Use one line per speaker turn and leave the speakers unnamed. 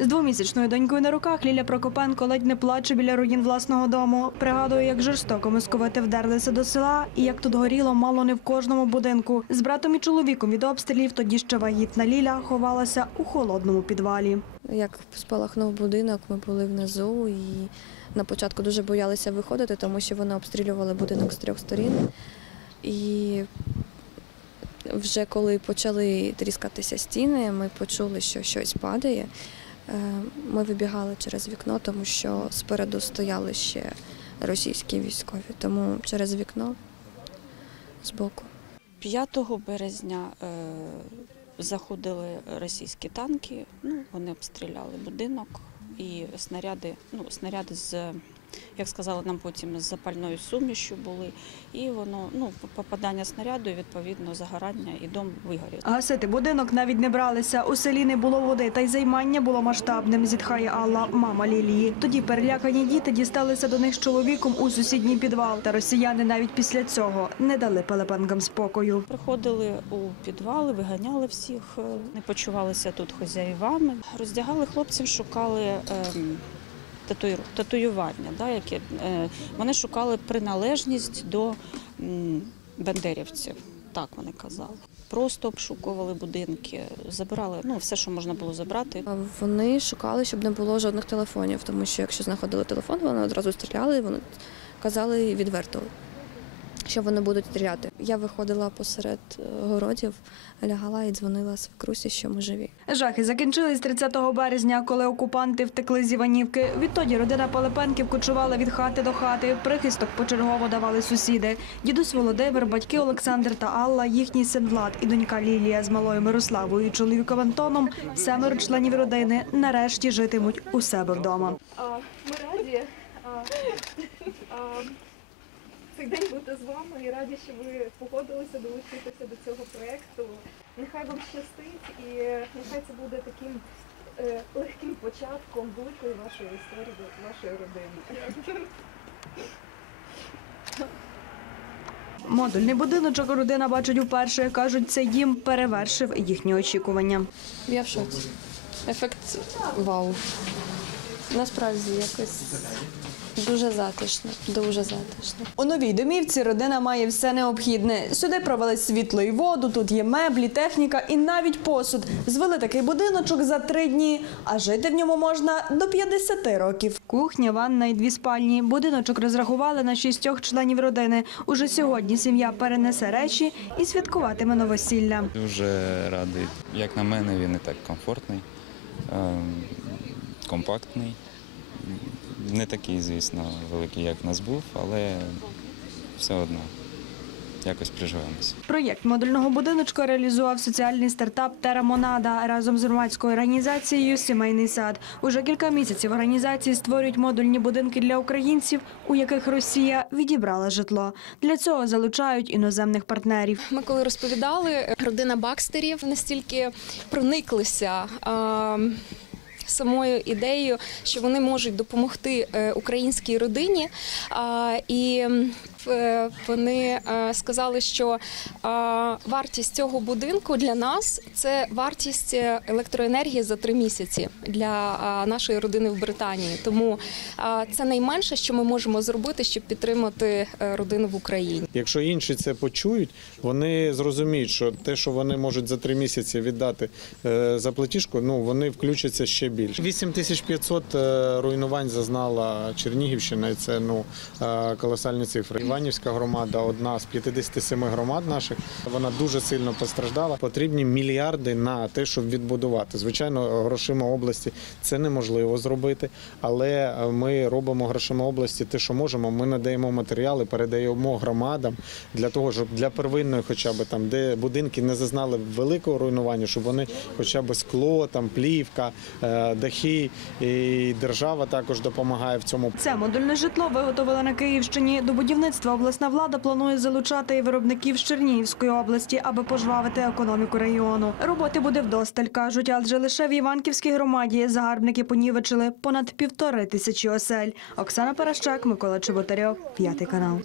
З двомісячною донькою на руках Ліля Прокопенко ледь не плаче біля руїн власного дому. Пригадує, як жорстоко московити вдерлися до села і як тут горіло мало не в кожному будинку. З братом і чоловіком від обстрілів тоді ще вагітна Ліля ховалася у холодному підвалі.
Як спалахнув будинок, ми були внизу і на початку дуже боялися виходити, тому що вони обстрілювали будинок з трьох сторін. І вже коли почали тріскатися стіни, ми почули, що щось падає. Е, Ми вибігали через вікно, тому що спереду стояли ще російські військові, тому через вікно збоку.
5 березня е, заходили російські танки, ну, вони обстріляли будинок і снаряди, ну, снаряди з, як сказали нам потім, з запальною сумішю були. І воно, ну, попадання снаряду, і, відповідно, загорання, і дом вигорів.
Гасити будинок навіть не бралися. У селі не було води, та й займання було масштабним. Зітхає Алла, мама Лілії. Тоді перелякані діти дісталися до них з чоловіком у сусідній підвал. Та росіяни навіть після цього не дали Пилипенкам спокою.
Приходили у підвали, виганяли всіх, е, не почувалися тут хазяївами. Роздягали хлопців, шукали ем, татуїр- татуювання, да, які, е, вони шукали приналежність до бандерівців, так вони казали. Просто обшукували будинки, забирали ну, все, що можна було забрати.
Вони шукали, щоб не було жодних телефонів, тому що якщо знаходили телефон, вони одразу стріляли, вони казали відверто, що вони будуть стріляти. Я виходила посеред е, городів, лягала і дзвонила свекрусі, що ми живі.
Жахи закінчились 30 березня, коли окупанти втекли з Іванівки. Відтоді родина Пилипенків кочувала від хати до хати. Прихисток почергово давали сусіди. Дідусь Володимир, батьки Олександр та Алла, їхній син Влад і донька Лілія з малою Мирославою і чоловіком Антоном, семеро членів родини, нарешті житимуть у себе вдома.
Ми раді цей день бути з вами і раді, що ви погодилися долучитися до цього проєкту. Нехай вам щастить і нехай це буде таким е, легким початком великої вашої історії, вашої родини.
Модульний будиночок родина бачить вперше. кажуть, цей дім перевершив їхні очікування.
Я в шоці. Ефект вау. Насправді якось дуже затишно, дуже затишно.
У новій домівці родина має все необхідне. Сюди провели світло і воду, тут є меблі, техніка і навіть посуд. Звели такий будиночок за три дні, а жити в ньому можна до 50 років. Кухня, ванна і дві спальні. Будиночок розрахували на шістьох членів родини. Уже сьогодні сім'я перенесе речі і святкуватиме новосілля.
Дуже радий. Як на мене, він і так комфортний, ем, компактний. Не такий, звісно, великий, як в нас був, але все одно якось приживемося.
Проєкт модульного будиночка реалізував соціальний стартап Тера Монада разом з громадською організацією Сімейний сад. Уже кілька місяців організації створюють модульні будинки для українців, у яких Росія відібрала житло. Для цього залучають іноземних партнерів.
Ми коли розповідали, родина Бакстерів настільки прониклися. а, Самою ідеєю, що вони можуть допомогти е, українській родині, і е, вони е, сказали, що вартість цього будинку для нас це вартість електроенергії за три місяці для нашої родини в Британії. Тому це найменше, що ми можемо зробити, щоб підтримати родину в Україні.
Якщо інші це почують, вони зрозуміють, що те, що вони можуть за три місяці віддати за платіжку, ну вони включаться ще. 8500 е, руйнувань зазнала Чернігівщина, і це ну е, колосальні цифри. Іванівська громада одна з 57 громад наших. Вона дуже сильно постраждала. Потрібні мільярди на те, щоб відбудувати. Звичайно, грошима області це неможливо зробити, але е, ми робимо грошима області те, що можемо. Ми надаємо матеріали, передаємо громадам для того, щоб для первинної, хоча б там, де будинки не зазнали великого руйнування, щоб вони хоча б скло, там плівка, дахи, і держава також допомагає в цьому.
Це модульне житло виготовили на Київщині. До будівництва обласна влада планує залучати і виробників з Чернігівської області, аби пожвавити економіку регіону. Роботи буде вдосталь, кажуть, адже лише в Іванківській громаді загарбники понівечили понад півтори тисячі осель. Оксана Паращак, Микола Чеботарьов, п'ятий канал.